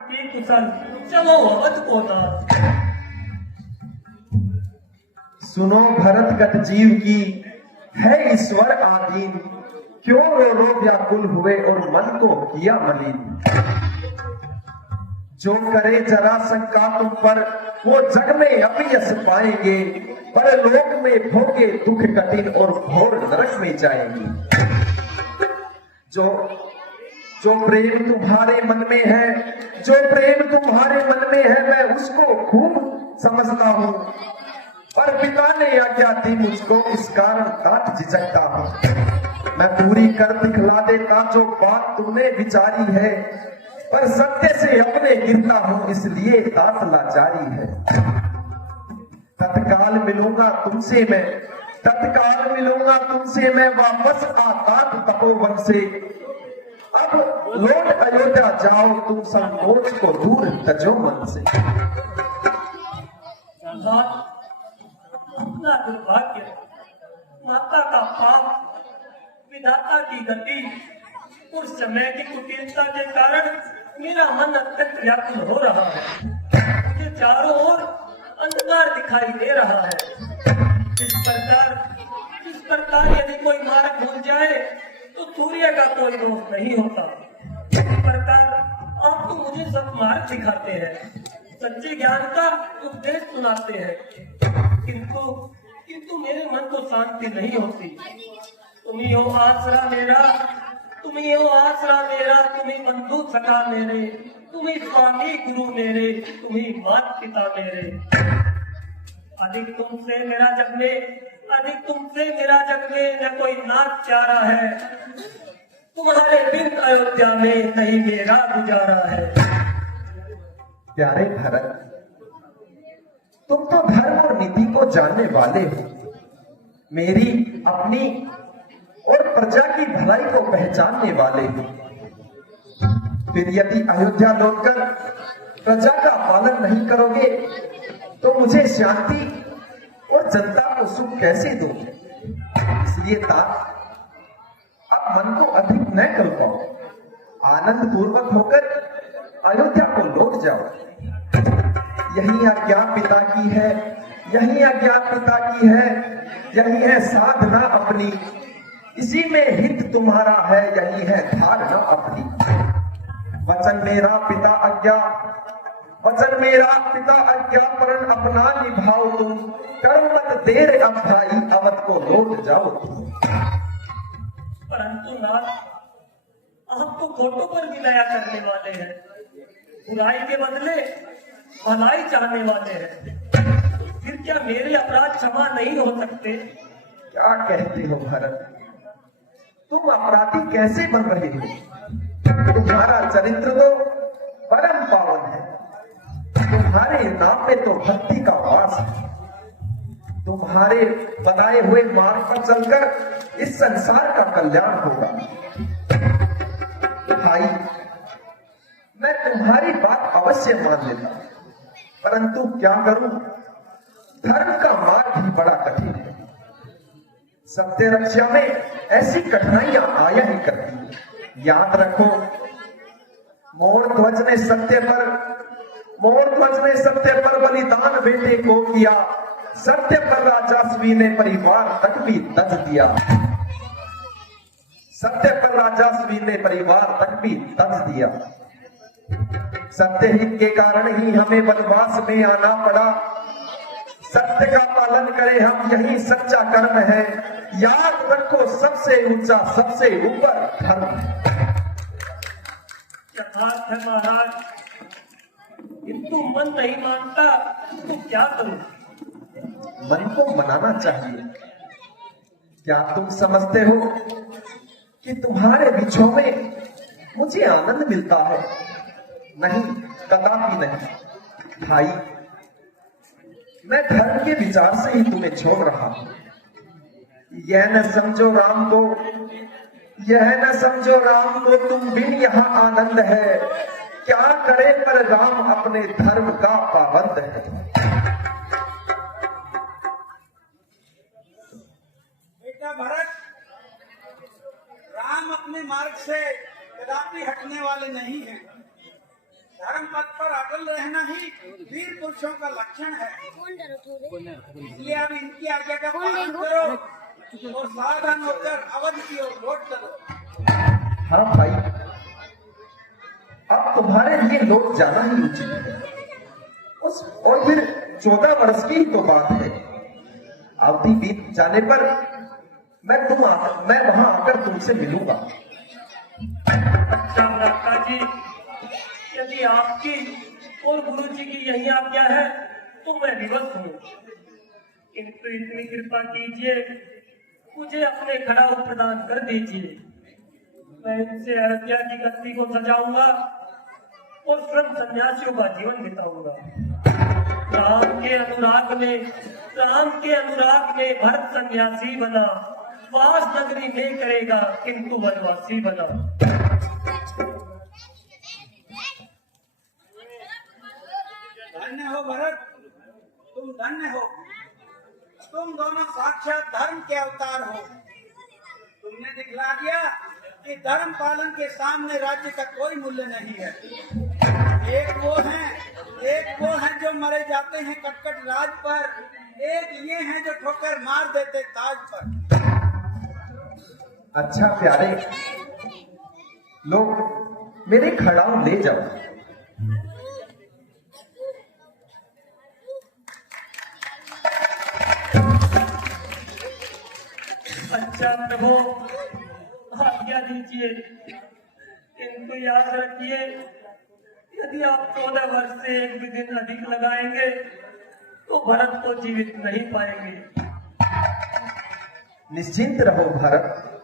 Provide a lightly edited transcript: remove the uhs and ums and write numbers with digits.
कुशल चलो अवध को नाथ। सुनो भरत गत जीव की है ईश्वर आधीन, क्यों रो रो व्याकुल हुए और मन को किया मलिन। जो करे जरा शंका तुम पर वो जग में अपयश पाएंगे, पर लोक में भोगे दुख कठिन और घोर नरक में जाएंगे। जो प्रेम तुम्हारे मन में है, जो प्रेम तुम्हारे मन में है, मैं उसको खूब समझता हूं, पर पिता ने आज्ञा दी मुझको, इस कारण तात झिझकता हूं। मैं पूरी कर दिखला देता जो बात तुमने विचारी है, पर सत्य से अपने गिरता हूं, इसलिए तात लाचारी है। तत्काल मिलूंगा तुमसे मैं, तत्काल मिलूंगा तुमसे मैं, वापस आता तपोवन से। अब लौट अयोध्या जाओ तुम, संकोच को दूर तजो मन से। अपना दुर्भाग्य, माता का पाप, विधाता की गति, उस समय की कुटिलता के कारण मेरा मन अत्यंत व्याकुल हो रहा है। मुझे चारों ओर अंधकार दिखाई दे रहा है। इस प्रकार यदि कोई मार्ग भूल जाए तो सूर्य का कोई दोष नहीं होता। इस प्रकार आप तो मुझे सब मार्ग दिखाते हैं, सच्चे ज्ञान का उपदेश सुनाते हैं, किंतु मेरे मन को शांति नहीं होती। तुम ही हो आसरा मेरा, तुम ही हो आसरा मेरा, तुम ही बंधु सखा मेरे, तुम ही स्वामी गुरु मेरे, तुम ही माता पिता मेरे। अधिक तुमसे मेरा जग में, अधिक तुमसे मेरा जग में न कोई नाथ चारा है, तुम्हारे बिन अयोध्या में नहीं मेरा गुजारा है। प्यारे भरत, तुम तो धर्म और नीति को जानने वाले हो, मेरी अपनी और प्रजा की भलाई को पहचानने वाले हो। फिर यदि अयोध्या लौटकर प्रजा का पालन नहीं करोगे तो मुझे शांति और जनता को सुख कैसे दोगे। इसलिए अब मन को अधिक न कल्पाओ, आनंद पूर्वक होकर अयोध्या को लौट जाओ। यही आज्ञा पिता की है, यही आज्ञा पिता की है, यही है साधना अपनी, इसी में हित तुम्हारा है, यही है धारणा अपनी। वचन मेरा पिता आज्ञा, वचन मेरा पिता आज्ञा, परण अपना निभाओ तुम, करो मत देर अब भाई, अवध को लौट जाओ तुम। परंतु नाथ, आप तो फोटो पर भी दया करने वाले हैं, बुराई के बदले भलाई चाहने वाले हैं। फिर क्या मेरे अपराध क्षमा नहीं हो सकते? क्या कहते हो भरत, तुम अपराधी कैसे बन रहे हो? तुम्हारा चरित्र तो परम पावन है, तुम्हारे नाम में तो भक्ति का वास है। तुम्हारे बनाए हुए मार्ग पर चलकर इस संसार का कल्याण होगा। भाई, मैं तुम्हारी बात अवश्य मान लेता, परंतु क्या करूं, धर्म का मार्ग भी बड़ा कठिन है। सत्य रक्षा में ऐसी कठिनाइयां आया ही करती है। याद रखो, मोर ध्वज ने सत्य पर बलिदान बेटे को किया, सत्य पर राजस्वी ने परिवार तक भी तज दिया, सत्य पर राजस्वी ने परिवार तक भी तज दिया। सत्य हित के कारण ही हमें वनवास में आना पड़ा, सत्य का पालन करें हम, यही सच्चा कर्म है। याद रखो, सबसे ऊंचा सबसे ऊपर धर्म है। क्या बात है महाराज, किंतु मन नहीं मानता तो क्या करूं? मन को मनाना चाहिए। क्या तुम समझते हो कि तुम्हारे बिछोह में मुझे आनंद मिलता है? नहीं, कदापि नहीं। भाई, मैं धर्म के विचार से ही तुम्हें छोड़ रहा हूं। यह न समझो राम को, यह न समझो राम को तुम बिन यहाँ आनंद है, क्या करे पर राम अपने धर्म का पाबंद है। बेटा भरत, राम अपने मार्ग से कदापि हटने वाले नहीं हैं। धर्म सरल रहना ही वीर पुरुषों का लक्षण है। इसलिए अब इनकी आज्ञा का पालन करो और सावधान होकर अवध की ओर लौट चलो। हाँ भाई, अब तुम्हारे लिए लौट जाना ही उचित है। और फिर 14 वर्ष की ही तो बात है। अवधि बीत जाने पर मैं वहां आकर तुमसे मिलूंगा। अच्छा भ्राता जी, यदि आपकी और गुरु जी की यही आज्ञा है तो मैं विवश हूँ, किंतु इतनी कृपा कीजिए, मुझे अपने खड़ाऊ प्रदान कर दीजिए। मैं इनसे अयोध्या की गद्दी को सजाऊंगा और स्वयं सन्यासियों का जीवन बिताऊंगा। राम के अनुराग में भरत सन्यासी बना, वास नगरी में करेगा किंतु वनवासी बना। धन्य हो भरत, तुम धन्य हो। तुम दोनों साक्षात धर्म के अवतार हो। तुमने दिखला दिया कि धर्म पालन के सामने राज्य का कोई मूल्य नहीं है। एक वो हैं जो मरे जाते हैं कटकट राज पर, एक ये हैं जो ठोकर मार देते ताज पर। अच्छा प्यारे, लो मेरे खड़ाऊ ले जाओ। अच्छा प्रभु, आज्ञा दीजिए, किंतु याद रखिए, यदि आप 14 वर्ष से एक भी दिन अधिक लगाएंगे तो भरत को जीवित नहीं पाएंगे। निश्चिंत रहो भरत,